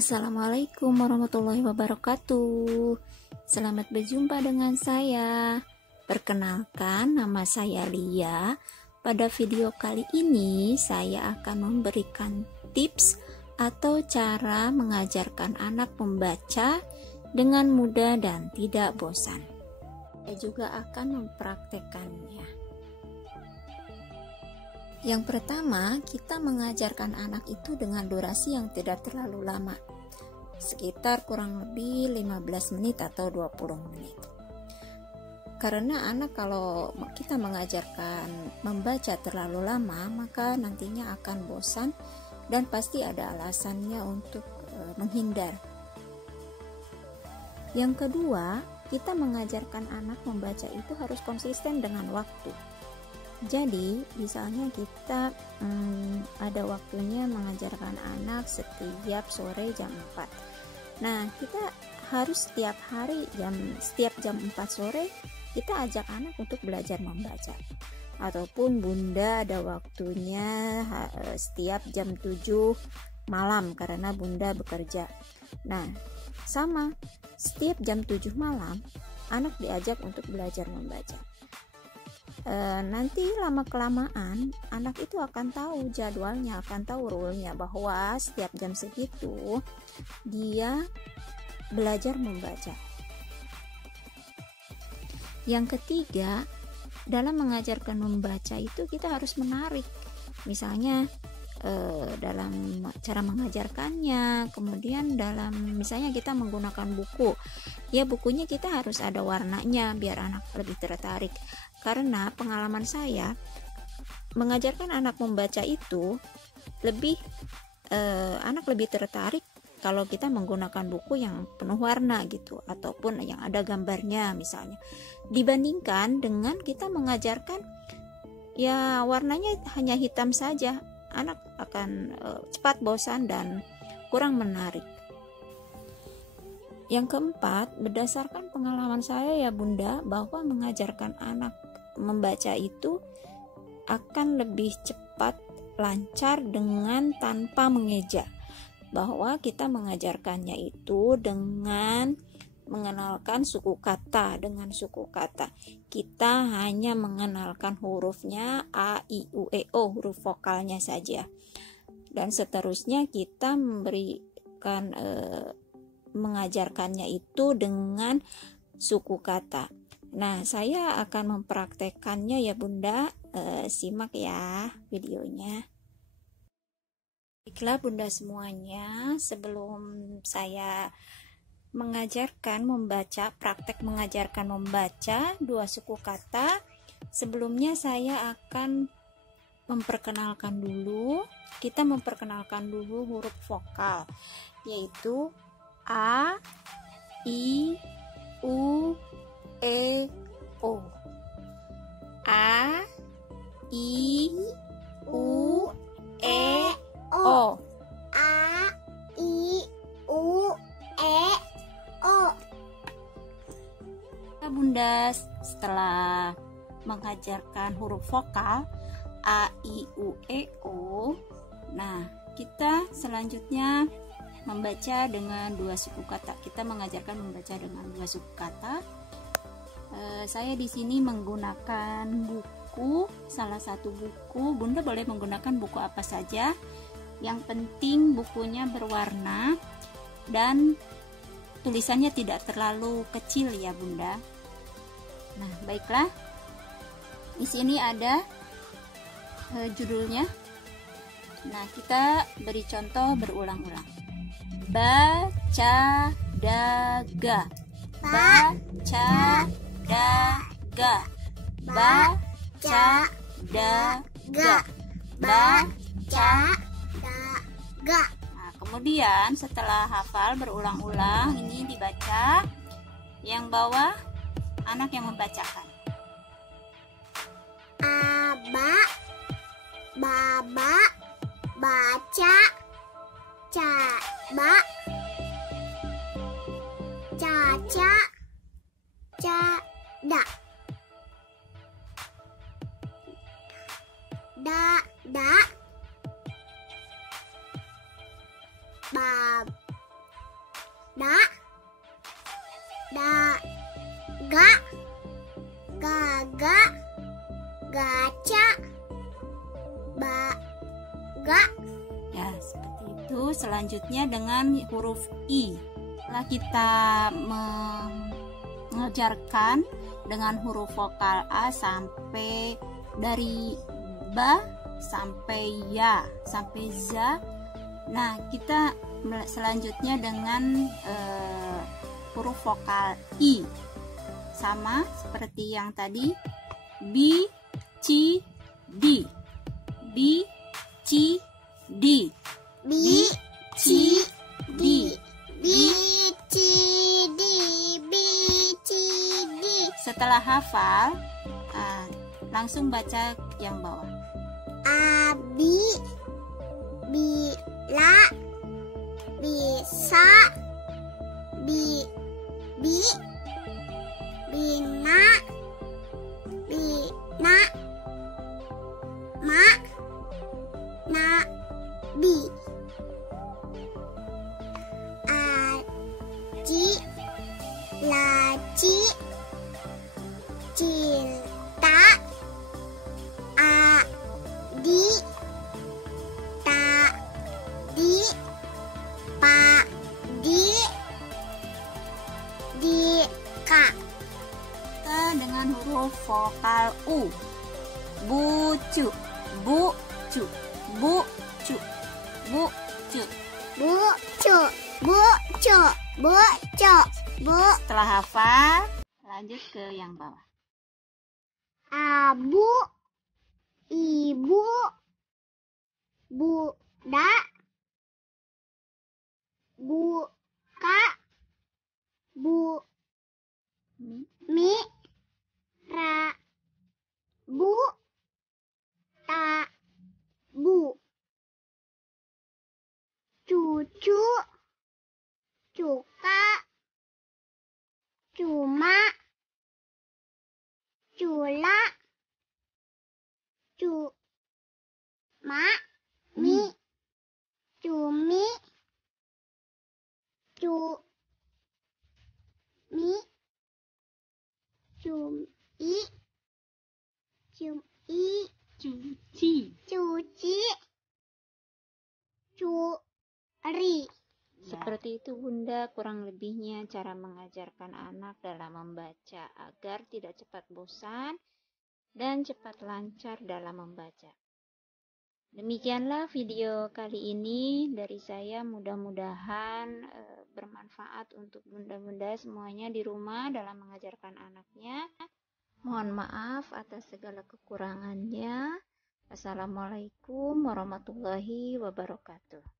Assalamualaikum warahmatullahi wabarakatuh. Selamat berjumpa dengan saya. Perkenalkan, nama saya Lia. Pada video kali ini saya akan memberikan tips atau cara mengajarkan anak membaca dengan mudah dan tidak bosan. Saya juga akan mempraktekannya. Yang pertama, kita mengajarkan anak itu dengan durasi yang tidak terlalu lama, sekitar kurang lebih 15 menit atau 20 menit. Karena anak kalau kita mengajarkan membaca terlalu lama, maka nantinya akan bosan dan pasti ada alasannya untuk menghindar. Yang kedua, kita mengajarkan anak membaca itu harus konsisten dengan waktu. Jadi misalnya kita ada waktunya mengajarkan anak setiap sore jam 4. Nah, kita harus setiap hari setiap jam 4 sore kita ajak anak untuk belajar membaca. Ataupun bunda ada waktunya setiap jam 7 malam karena bunda bekerja. Nah, sama, setiap jam 7 malam anak diajak untuk belajar membaca. Nanti lama-kelamaan anak itu akan tahu jadwalnya, akan tahu rule-nya, bahwa setiap jam segitu dia belajar membaca. Yang ketiga, dalam mengajarkan membaca itu kita harus menarik. Misalnya dalam cara mengajarkannya, kemudian dalam misalnya kita menggunakan buku, ya bukunya kita harus ada warnanya biar anak lebih tertarik. Karena pengalaman saya mengajarkan anak membaca itu anak lebih tertarik kalau kita menggunakan buku yang penuh warna gitu, ataupun yang ada gambarnya misalnya, dibandingkan dengan kita mengajarkan ya warnanya hanya hitam saja. Anak akan cepat bosan dan kurang menarik. Yang keempat, berdasarkan pengalaman saya ya bunda, bahwa mengajarkan anak membaca itu akan lebih cepat, lancar dengan tanpa mengeja. Bahwa kita mengajarkannya itu dengan mengenalkan suku kata. Dengan suku kata kita hanya mengenalkan hurufnya A, I, U, E, O, huruf vokalnya saja, dan seterusnya kita memberikan mengajarkannya itu dengan suku kata. Nah, saya akan mempraktekannya ya bunda, simak ya videonya. Baiklah bunda semuanya, sebelum saya mengajarkan membaca, praktek mengajarkan membaca dua suku kata, sebelumnya saya akan memperkenalkan dulu. Kita memperkenalkan dulu huruf vokal, yaitu A, I, U, E, O. A, I, U, E, O. A, I, U, E, O. Bunda, setelah mengajarkan huruf vokal A, I, U, E, O, nah kita selanjutnya membaca dengan dua suku kata. Kita mengajarkan membaca dengan dua suku kata. Saya di sini menggunakan buku, salah satu buku. Bunda boleh menggunakan buku apa saja. Yang penting bukunya berwarna dan tulisannya tidak terlalu kecil ya bunda. Nah, baiklah. Di sini ada judulnya. Nah, kita beri contoh berulang-ulang. Baca daga. Baca daga. Baca daga. Baca daga. Nah, kemudian setelah hafal berulang-ulang, ini dibaca. Yang bawah anak yang membacakan. Aba, baba, baca, caba, caca, cada, dada, gaca, ga. Ya, seperti itu. Selanjutnya dengan huruf I. Setelah kita mengajarkan dengan huruf vokal A sampai dari ba sampai ya sampai za. Nah, kita selanjutnya dengan huruf vokal I, sama seperti yang tadi, bi, ci, di, bi, ci, di, Bi, ci, di, bi, ci, di, bi, ci, di. Setelah hafal, langsung baca yang bawah. Abi, bila, bisa, bi, bina, ma, bi, aji, laci, cinta, adi, tadi, padi, dika. Kita dengan huruf vokal U. Bucu, bucu, bucu, bucu. Bucu, bucu, bucu, bu. Setelah hafal, lanjut ke yang bawah. Abu, ibu, budak, buka, mi, ra, bu, ta, bu. Cucu, cuka, cuma, cula, cuma, mi, cumi, cumi, cumi, Cuci. cuci, curi. Seperti itu Bunda, kurang lebihnya cara mengajarkan anak dalam membaca agar tidak cepat bosan dan cepat lancar dalam membaca. Demikianlah video kali ini dari saya, mudah-mudahan bermanfaat untuk bunda-bunda semuanya di rumah dalam mengajarkan anaknya. Mohon maaf atas segala kekurangannya. Assalamualaikum warahmatullahi wabarakatuh.